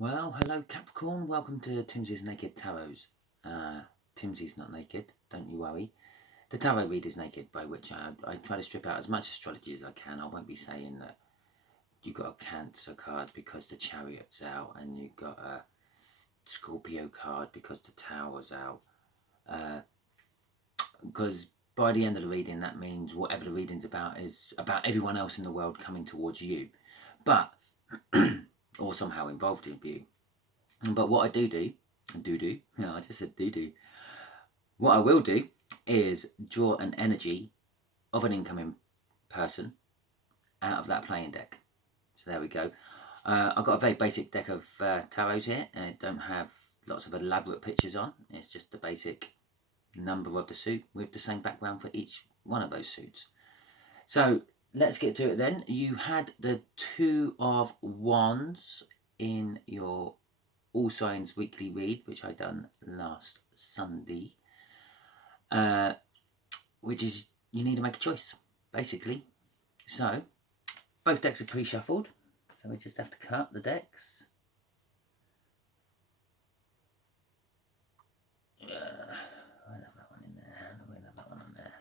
Well, hello Capricorn, welcome to Timsy's Naked Tarots. Timsy's not naked, don't you worry. The tarot reader's naked, by which I try to strip out as much astrology as I can. I won't be saying that you got a Cancer card because the Chariot's out, and you got a Scorpio card because the Tower's out. Because by the end of the reading, that means whatever the reading's about is about everyone else in the world coming towards you. But, or somehow involved in you. But what I do, yeah, I just said do. What I will do is draw an energy of an incoming person out of that playing deck. So there we go. I've got a very basic deck of tarots here, and it don't have lots of elaborate pictures on. It's just the basic number of the suit with the same background for each one of those suits. So let's get to it then. You had the Two of Wands in your All Signs weekly read, which I done last Sunday, which is you need to make a choice, basically. So both decks are pre-shuffled, so we just have to cut the decks. We'll have that one in there, we'll have that one on there.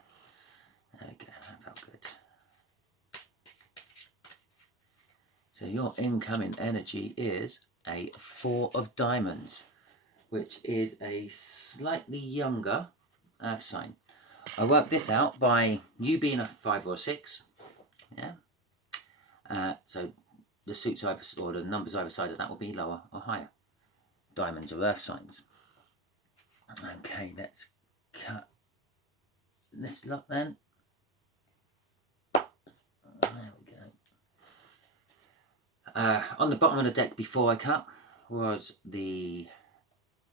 There we go, that felt good. So your incoming energy is a Four of Diamonds, which is a slightly younger earth sign. I worked this out by you being a 5 or a 6. Yeah. So the suits either, or the numbers either side of that will be lower or higher. Diamonds are earth signs. Okay, let's cut this lot then. There we go. On the bottom of the deck before I cut was the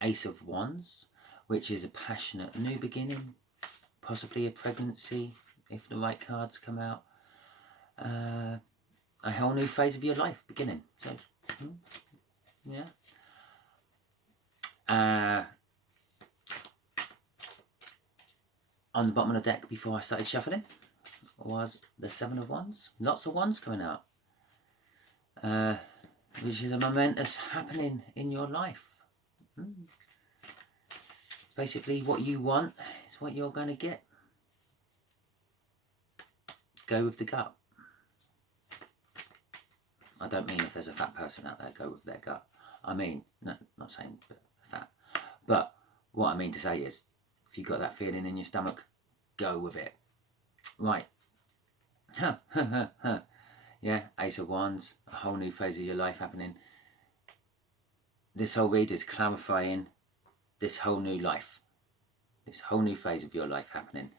Ace of Wands, which is a passionate new beginning, possibly a pregnancy if the right cards come out. A whole new phase of your life beginning. So, yeah. On the bottom of the deck before I started shuffling was the Seven of Wands. Lots of wands coming out. Which is a momentous happening in your life. Basically, what you want is what you're going to get. Go with the gut. I don't mean if there's a fat person out there, go with their gut. I mean, no, not saying fat. But what I mean to say is, if you've got that feeling in your stomach, go with it. Right. Yeah, Ace of Wands, a whole new phase of your life happening. This whole read is clarifying this whole new life. This whole new phase of your life happening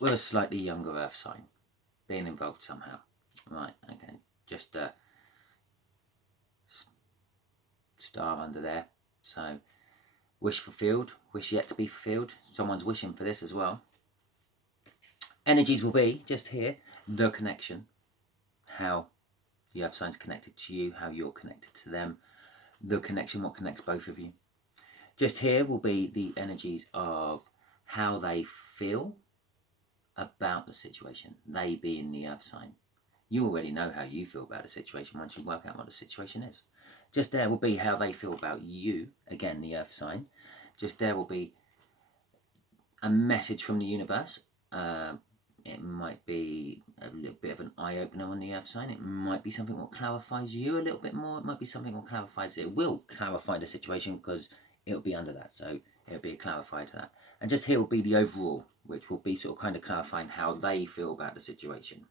with a slightly younger earth sign being involved somehow. Right, okay. Just a star under there. So, wish fulfilled, wish yet to be fulfilled. Someone's wishing for this as well. Energies will be, just here, the connection. How the earth sign's connected to you, how you're connected to them. The connection, what connects both of you. Just here will be the energies of how they feel about the situation. They being the earth sign. You already know how you feel about a situation once you work out what the situation is. Just there will be how they feel about you, again the earth sign. Just there will be a message from the universe. It might be a little bit of an eye-opener on the earth sign. It might be something that clarifies you a little bit more. It might be something that clarifies, it will clarify the situation because it'll be under that. So it'll be a clarifier to that. And just here will be the overall, which will be sort of kind of clarifying how they feel about the situation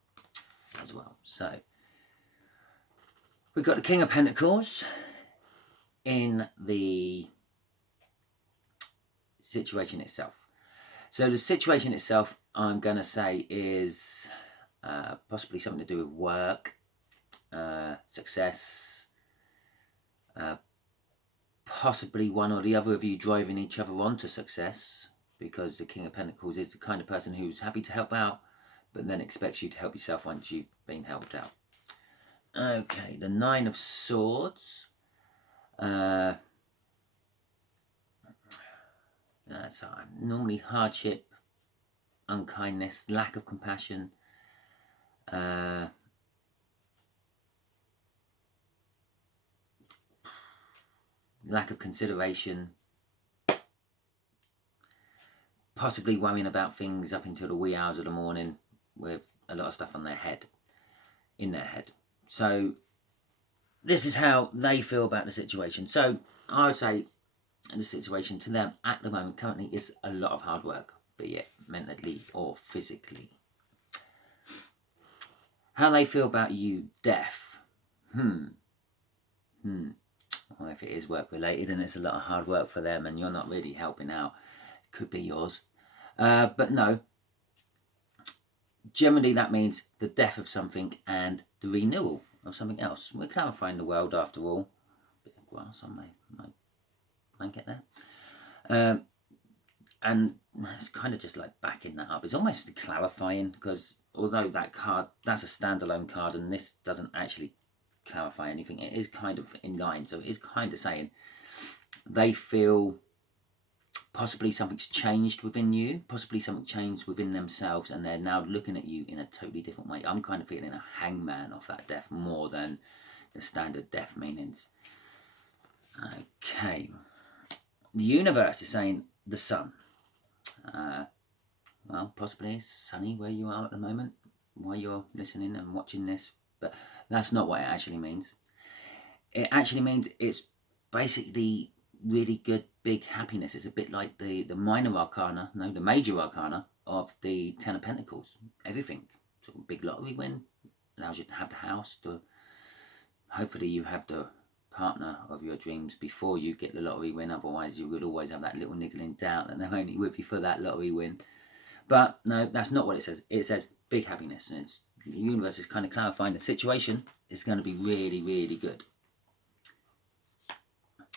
as well. So we've got the King of Pentacles in the situation itself. So the situation itself, I'm going to say, is possibly something to do with work, success, possibly one or the other of you driving each other on to success, because the King of Pentacles is the kind of person who's happy to help out, but then expects you to help yourself once you've been helped out. Okay, the Nine of Swords. So normally hardship, unkindness, lack of compassion, lack of consideration, possibly worrying about things up until the wee hours of the morning with a lot of stuff on their head, in their head. So this is how they feel about the situation. So I would say the situation to them at the moment currently is a lot of hard work, be it mentally or physically. How they feel about you, deaf. Or if it is work related and it's a lot of hard work for them and you're not really helping out, it could be yours. But no, generally that means the death of something and the renewal of something else. We're clarifying the world after all. Bit of grass on my blanket there. And it's kind of just like backing that up. It's almost clarifying, because although that card, that's a standalone card and this doesn't actually clarify anything, it is kind of in line. So it is kind of saying they feel possibly something's changed within you, possibly something changed within themselves, and they're now looking at you in a totally different way. I'm kind of feeling a hangman off that death more than the standard death meanings. Okay. The universe is saying the sun. Well, possibly it's sunny where you are at the moment while you're listening and watching this, but that's not what it actually means. It actually means it's basically really good, big happiness. It's a bit like the minor arcana, no, the major arcana of the Ten of Pentacles. Everything, sort of big lottery win, allows you to have the house. Hopefully you have the partner of your dreams before you get the lottery win, otherwise you would always have that little niggling doubt that they're only with you for that lottery win. But no, that's not what it says. It says big happiness, and the universe is kind of clarifying the situation is going to be really, really good.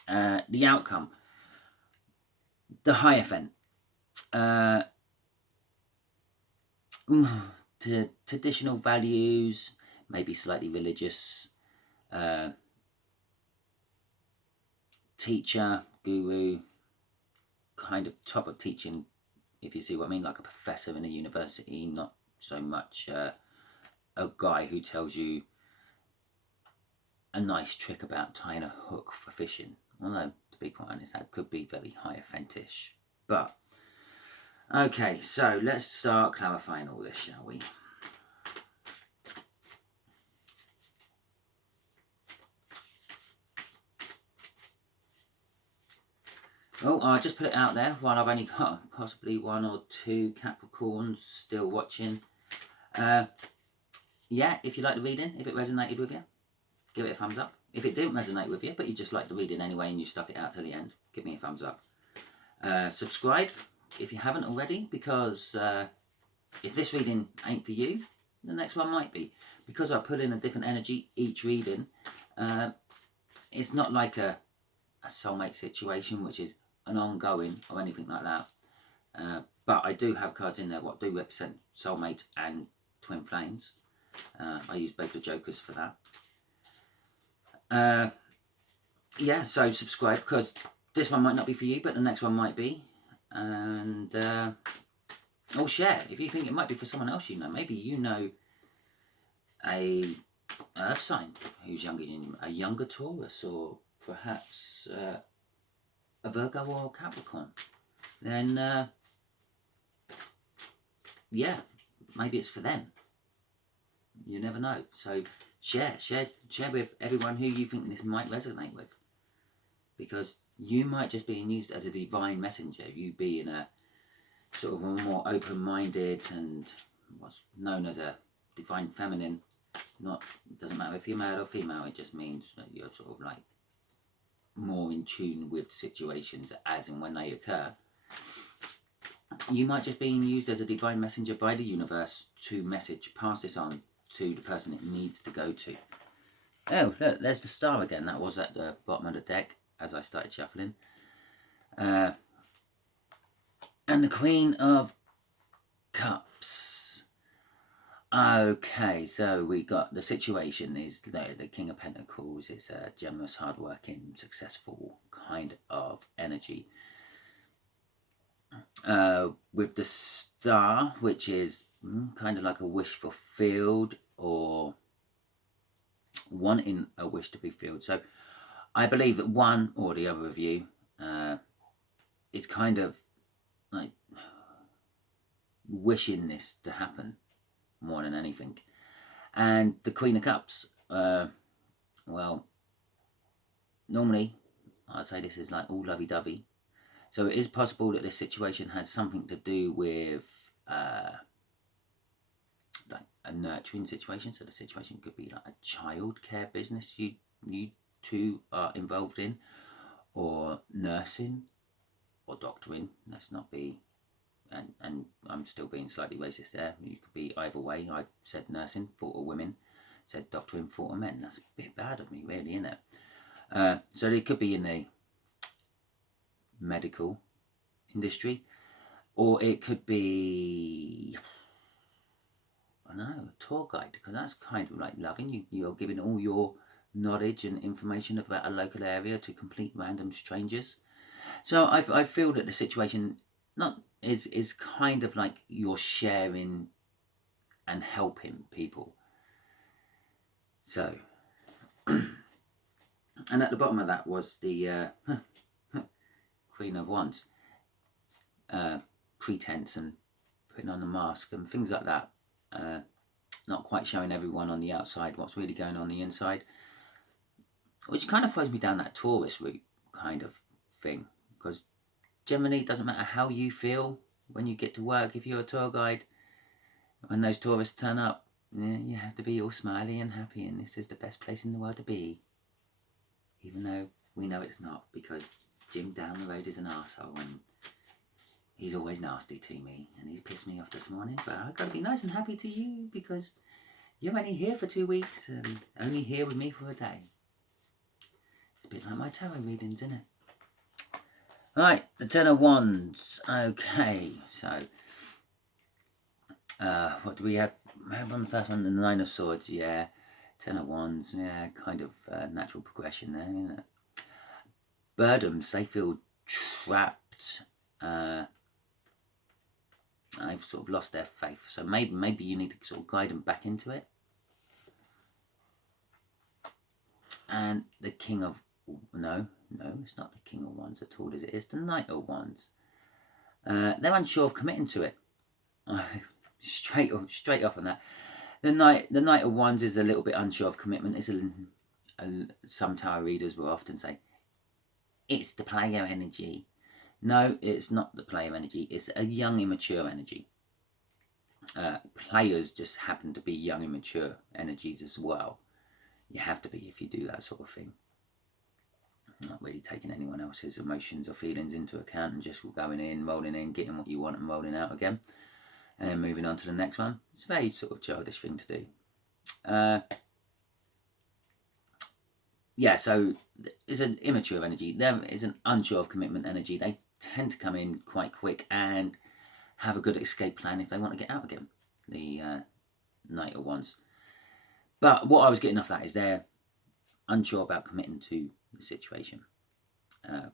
The outcome, the Hierophant, traditional values, maybe slightly religious, teacher, guru, kind of top of teaching, if you see what I mean, like a professor in a university, not so much a guy who tells you a nice trick about tying a hook for fishing. Although, to be quite honest, that could be very Hierophantish. But, okay, so let's start clarifying all this, shall we? Oh, I just put it out there while I've only got possibly 1 or 2 Capricorns still watching. Yeah, if you like the reading, if it resonated with you, give it a thumbs up. If it didn't resonate with you, but you just like the reading anyway and you stuck it out to the end, give me a thumbs up. Subscribe if you haven't already, because if this reading ain't for you, the next one might be. Because I put in a different energy each reading, it's not like a soulmate situation, which is an ongoing or anything like that. But I do have cards in there what do represent soulmates and twin flames. I use both the jokers for that. Yeah, so subscribe, because this one might not be for you, but the next one might be. And or share if you think it might be for someone else you know. Maybe you know a earth sign who's younger than you, a younger Taurus, or perhaps a Virgo or a Capricorn. Then yeah, maybe it's for them. You never know. So share with everyone who you think this might resonate with, because you might just be used as a divine messenger. You being a sort of a more open-minded and what's known as a divine feminine. Not, it doesn't matter if you're male or female. It just means that you're sort of like more in tune with situations as and when they occur. You might just be used as a divine messenger by the universe to pass this on to the person it needs to go to. Oh, look, there's the star again. That was at the bottom of the deck as I started shuffling. And the Queen of Cups. Okay, so we got the situation is the King of Pentacles. It's a generous, hardworking, successful kind of energy. With the star, which is kind of like a wish fulfilled or wanting a wish to be fulfilled. So I believe that one or the other of you is kind of like wishing this to happen more than anything. And the Queen of Cups, well, normally I'd say this is like all lovey-dovey. So it is possible that this situation has something to do with like a nurturing situation. So the situation could be like a childcare business you two are involved in, or nursing, or doctoring. Let's not be, and I'm still being slightly racist there. You could be either way. I said nursing, thought of women. Said doctoring, thought of men. That's a bit bad of me, really, isn't it? So it could be in the medical industry, or it could be, I don't know, a tour guide, because that's kind of like loving. You're giving all your knowledge and information about a local area to complete random strangers. So I feel that the situation is kind of like you're sharing and helping people. So, and at the bottom of that was the Queen of Wands, pretense and putting on a mask and things like that. Not quite showing everyone on the outside what's really going on the inside, which kind of throws me down that tourist route kind of thing, because generally it doesn't matter how you feel when you get to work. If you're a tour guide, when those tourists turn up, you have to be all smiley and happy, and this is the best place in the world to be, even though we know it's not, because Jim down the road is an arsehole and he's always nasty to me, and he's pissed me off this morning. But I've got to be nice and happy to you because you're only here for 2 weeks and only here with me for a day. It's a bit like my tarot readings, isn't it? Right, the Ten of Wands. Okay, so what do we have? We have on the first one, the Nine of Swords. Yeah, Ten of Wands. Yeah, kind of natural progression there, isn't it? Burdens, they feel trapped. They've sort of lost their faith. So maybe you need to sort of guide them back into it. And the King of... No, it's not the King of Wands at all, is it? It's the Knight of Wands. They're unsure of committing to it. straight off on that. The Knight of Wands is a little bit unsure of commitment. It's some tarot readers will often say, it's the player energy. No, it's not the player energy. It's a young, immature energy. Players just happen to be young, immature energies as well. You have to be if you do that sort of thing. Not really taking anyone else's emotions or feelings into account and just going in, rolling in, getting what you want and rolling out again. And then moving on to the next one. It's a very sort of childish thing to do. Yeah, so it's an immature energy. There is an unsure of commitment energy. They tend to come in quite quick and have a good escape plan if they want to get out again. The Knight of Wands. But what I was getting off that is they're unsure about committing to the situation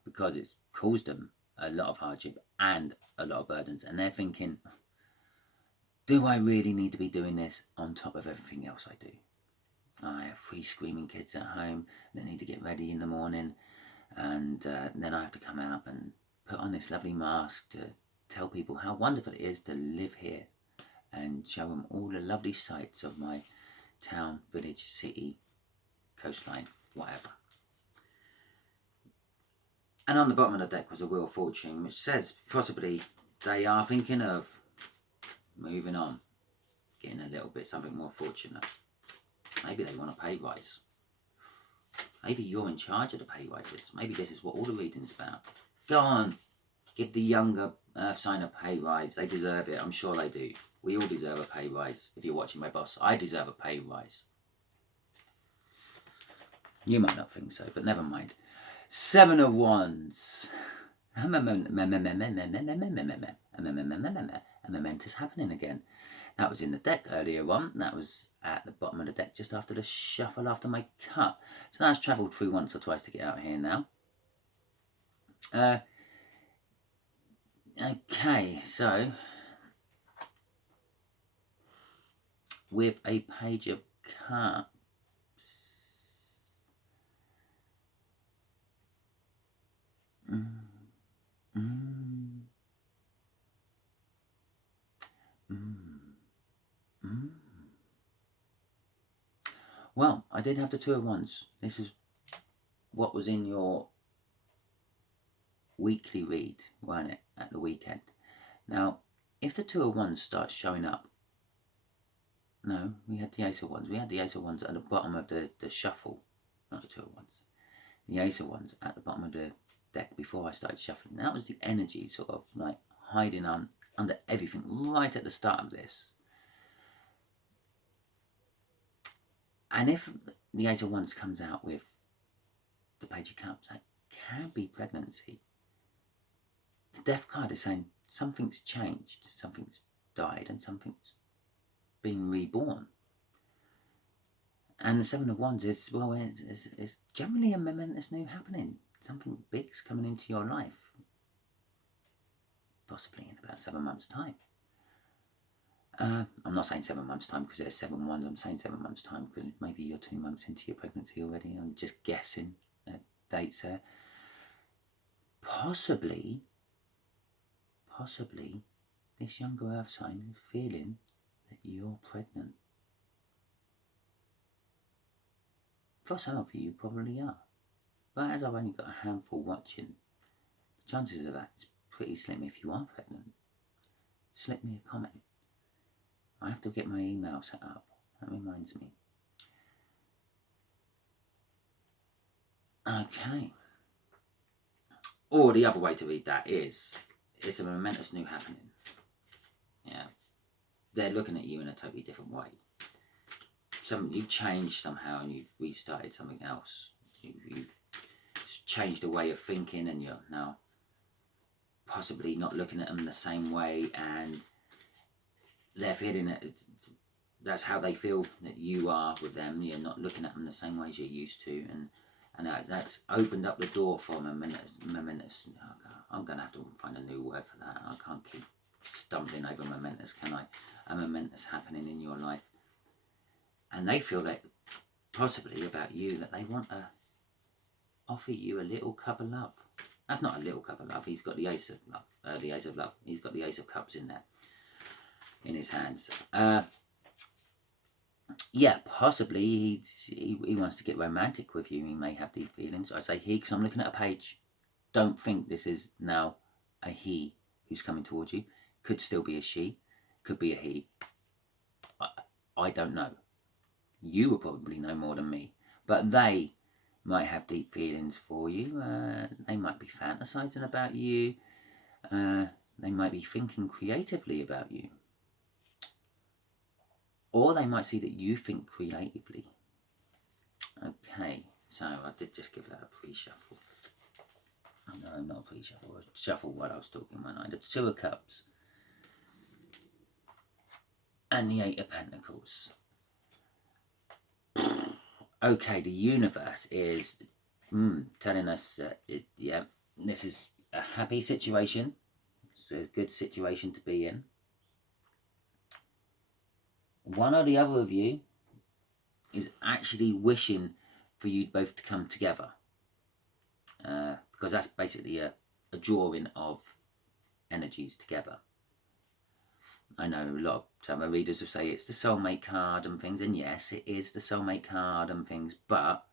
because it's caused them a lot of hardship and a lot of burdens. And they're thinking, do I really need to be doing this on top of everything else I do? I have 3 screaming kids at home that need to get ready in the morning, and then I have to come out and put on this lovely mask to tell people how wonderful it is to live here and show them all the lovely sights of my town, village, city, coastline, whatever. And on the bottom of the deck was a Wheel of Fortune, which says possibly they are thinking of moving on, getting a little bit something more fortunate. Maybe they want a pay rise. Maybe you're in charge of the pay rises. Maybe this is what all the reading's about. Go on, give the younger Earth sign a pay rise. They deserve it. I'm sure they do. We all deserve a pay rise. If you're watching my boss, I deserve a pay rise. You might not think so, but never mind. 7 of Wands. A momentous happening again. That was in the deck earlier on. That was at the bottom of the deck just after the shuffle after my cut. So that's travelled through once or twice to get out here now. Okay, so with a Page of Cups, Mm. Mm. Mm. Mm. Well, I did have the Two of Wands. This is what was in your weekly read, wasn't it, at the weekend? Now, if the Two of Wands starts showing up, no, we had the Ace of Wands. We had the Ace of Wands at the bottom of the shuffle, not the Two of Wands. The Ace of Wands at the bottom of the deck before I started shuffling. That was the energy sort of like hiding under everything right at the start of this. And if the Ace of Wands comes out with the Page of Cups, that can be pregnancy. The Death card is saying something's changed, something's died, and something's been reborn. And the Seven of Wands is, well, it's generally a momentous new happening. Something big's coming into your life. Possibly in about 7 months' time. I'm not saying 7 months' time because there's 7 wands. I'm saying 7 months' time because maybe you're 2 months into your pregnancy already. I'm just guessing at dates there. Possibly, this younger earth sign is feeling that you're pregnant. For some of you probably are. But as I've only got a handful watching, the chances of that is pretty slim. If you are pregnant, slip me a comment. I have to get my email set up. That reminds me. Okay. Or the other way to read that is, it's a momentous new happening. Yeah. They're looking at you in a totally different way. You've changed somehow and you've restarted something else. You've changed a way of thinking and you're now possibly not looking at them the same way, and they're feeling that that's how they feel that you are with them. You're not looking at them the same way as you're used to, and that's opened up the door for momentous. I'm going to have to find a new word for that. I can't keep stumbling over momentous, can I? A momentous happening in your life. And they feel that possibly about you, that they want to offer you a little cup of love. That's not a little cup of love. He's got the Ace of Love. The Ace of Love. He's got the Ace of Cups in there, in his hands. Yeah, possibly he wants to get romantic with you. He may have deep feelings. I say he because I'm looking at a page. Don't think this is now a he who's coming towards you. Could still be a she. Could be a he. I don't know. You will probably know more than me. But they might have deep feelings for you. They might be fantasizing about you. They might be thinking creatively about you. Or they might see that you think creatively. Okay, so I did just give that a pre-shuffle. No, not a pre-shuffle. A shuffle while I was talking one night. The Two of Cups. And the Eight of Pentacles. Okay, the universe is telling us that, this is a happy situation. It's a good situation to be in. One or the other of you is actually wishing for you both to come together. Because that's basically a drawing of energies together. I know a lot of tarot readers will say it's the soulmate card and things, and yes, it is the soulmate card and things, but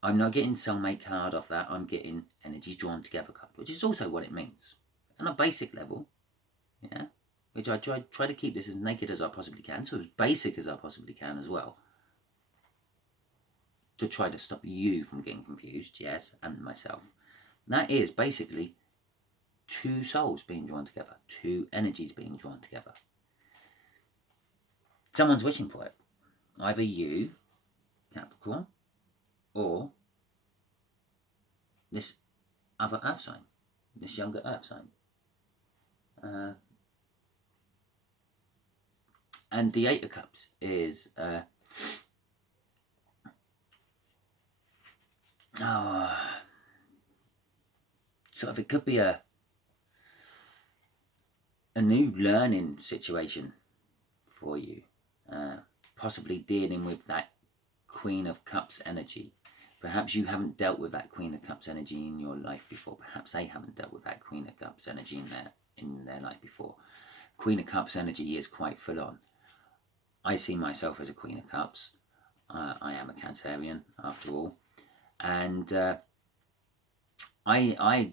I'm not getting soulmate card off that. I'm getting energies drawn together card, which is also what it means. On a basic level, yeah, which I try to keep this as naked as I possibly can, so as basic as I possibly can as well, to try to stop you from getting confused, yes, and myself. That is basically two souls being drawn together, two energies being drawn together. Someone's wishing for it. Either you, Capricorn, or this other earth sign, this younger earth sign. And the Eight of Cups is sort of, it could be a new learning situation for you, possibly dealing with that Queen of Cups energy, Perhaps you haven't dealt with that Queen of Cups energy in your life before. Perhaps they haven't dealt with that Queen of Cups energy in their life before. Queen of Cups energy is quite full on. I see myself as a Queen of Cups. I am a Cancerian after all, and I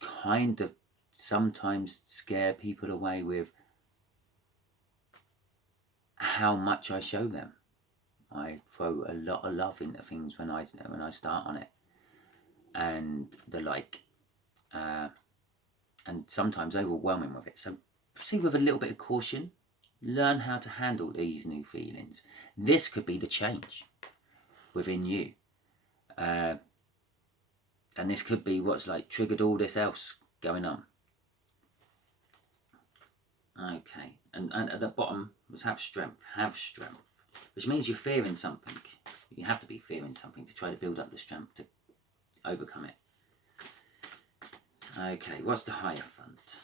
kind of sometimes scare people away with how much I show them. I throw a lot of love into things when I start on it, and the like, and sometimes overwhelming with it. So proceed with a little bit of caution. Learn how to handle these new feelings. This could be the change within you, and this could be what's like triggered all this else going on. Okay, and at the bottom was have strength, which means you're fearing something. You have to be fearing something to try to build up the strength to overcome it. Okay, what's the Hierophant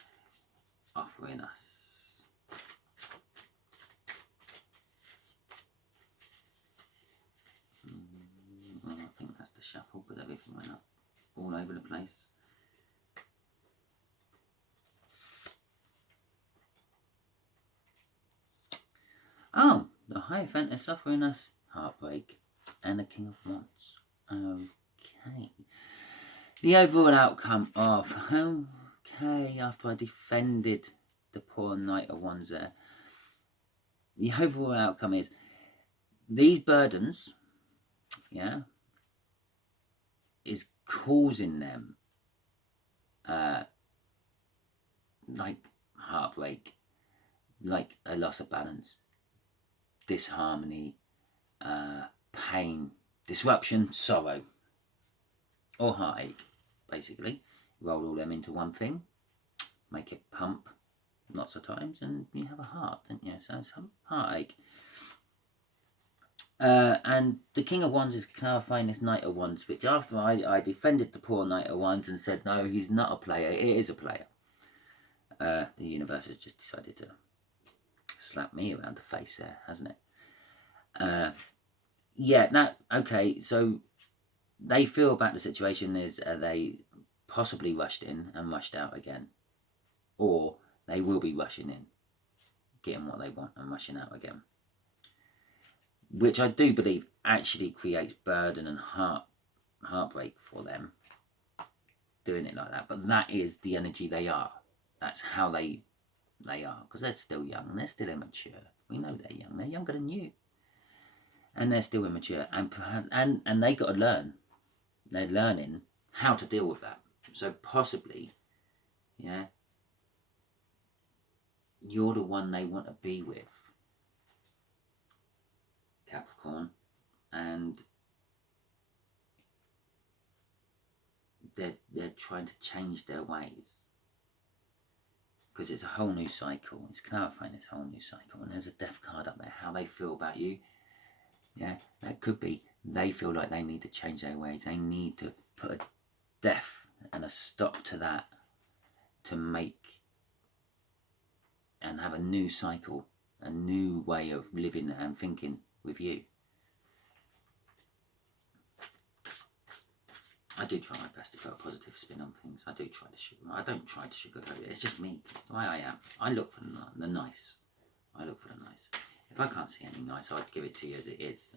offering us? Well, I think that's the shuffle, but everything went up all over the place. Oh, the Hierophant is offering us heartbreak and the King of Wands. Okay. The overall outcome of, okay, after I defended the poor Knight of Wands there, the overall outcome is these burdens, yeah, is causing them like heartbreak, like a loss of balance, disharmony, pain, disruption, sorrow, or heartache, basically. Roll all them into one thing, make it pump lots of times, and you have a heart, don't you? So some heartache. And the King of Wands is clarifying this Knight of Wands, which after I defended the poor Knight of Wands and said, no, he's not a player, it is a player. The universe has just decided to slap me around the face there, hasn't it? Yeah, now, okay, so they feel about the situation is they possibly rushed in and rushed out again. Or they will be rushing in, getting what they want and rushing out again. Which I do believe actually creates burden and heartbreak for them, doing it like that. But that is the energy they are. That's how they are. Because they're still young, they're still immature. We know they're young, they're younger than you. And they're still immature. And they got to learn. They're learning how to deal with that. So possibly, yeah, you're the one they want to be with, Capricorn, and they're trying to change their ways, because it's a whole new cycle. It's clarifying this whole new cycle, and there's a death card up there. How they feel about you, yeah, that could be they feel like they need to change their ways. They need to put a death and a stop to that to make and have a new cycle, a new way of living and thinking with you. I do try my best to put a positive spin on things. I don't try to sugarcoat it. It's just me. It's the way I am. I look for the nice. I look for the nice. If I can't see any nice, I'd give it to you as it is.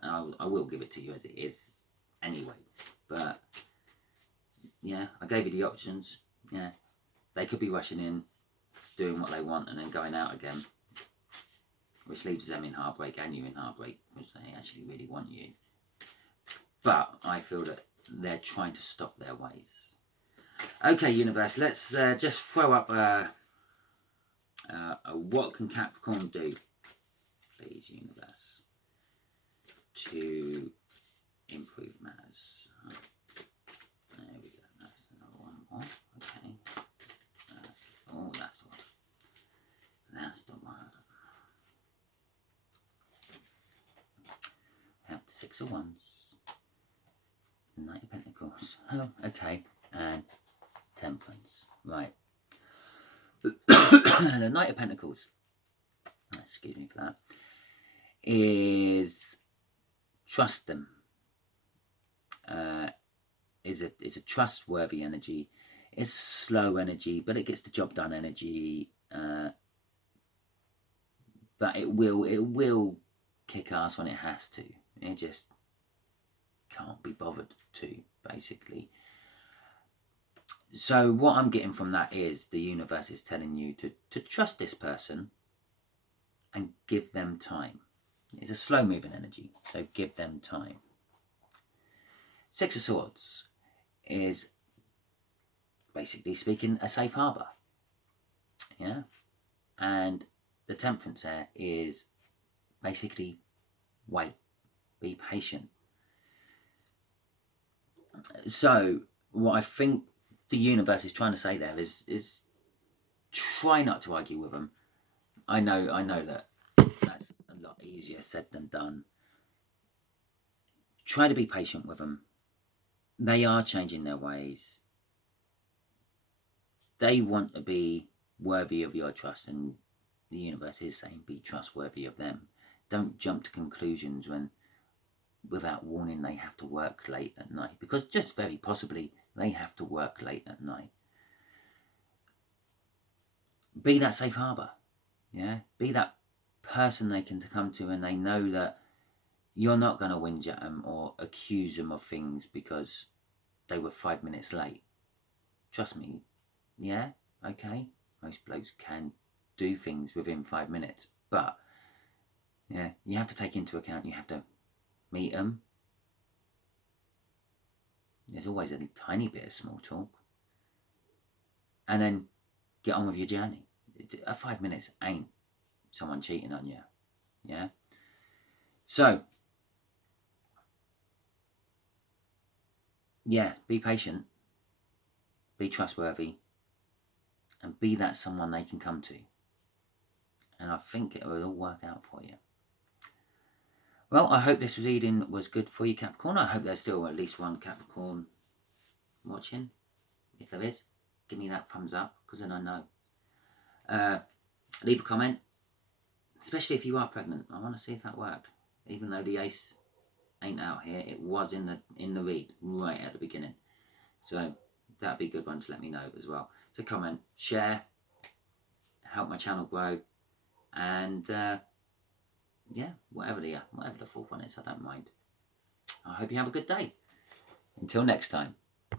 And I will give it to you as it is anyway. But, yeah, I gave you the options. Yeah, they could be rushing in, doing what they want, and then going out again. Which leaves them in heartbreak and you in heartbreak, which they actually really want you. But I feel that they're trying to stop their ways. Okay, universe, let's just throw up what can Capricorn do, please, universe, to improve matters. There we go, that's another one more. Okay. Oh, that's the one. That's the one. We have the Six of Wands, the Knight of Pentacles, oh, okay, and Temperance, right. The Knight of Pentacles, excuse me for that, is trust them. is a trustworthy energy. It's slow energy, but it gets the job done energy. But it will kick ass when it has to. It just can't be bothered to, basically. So what I'm getting from that is the universe is telling you to trust this person and give them time. It's a slow moving energy, so give them time. Six of Swords is, basically speaking, a safe harbour. Yeah? And the Temperance there is basically wait, be patient. So what I think the universe is trying to say there is try not to argue with them. I know that that's a lot easier said than done. Try to be patient with them. They are changing their ways. They want to be worthy of your trust, and the universe is saying be trustworthy of them. Don't jump to conclusions when, without warning, they have to work late at night, because just very possibly they have to work late at night. Be that safe harbour. Yeah, be that person they can come to, and they know that you're not going to whinge at them or accuse them of things because they were 5 minutes late. Trust me. Yeah, okay, most blokes can do things within 5 minutes, but yeah, you have to take into account, you have to meet them. There's always a tiny bit of small talk, and then get on with your journey. 5 minutes ain't someone cheating on you. Yeah, so yeah, be patient, be trustworthy, and be that someone they can come to. And I think it will all work out for you. Well, I hope this reading was good for you, Capricorn. I hope there's still at least one Capricorn watching. If there is, give me that thumbs up, because then I know. Leave a comment, especially if you are pregnant. I want to see if that worked. Even though the ace ain't out here, it was in the read right at the beginning. So that'd be a good one to let me know as well. So comment, share, help my channel grow, and yeah, whatever the fourth one is, I don't mind. I hope you have a good day. Until next time.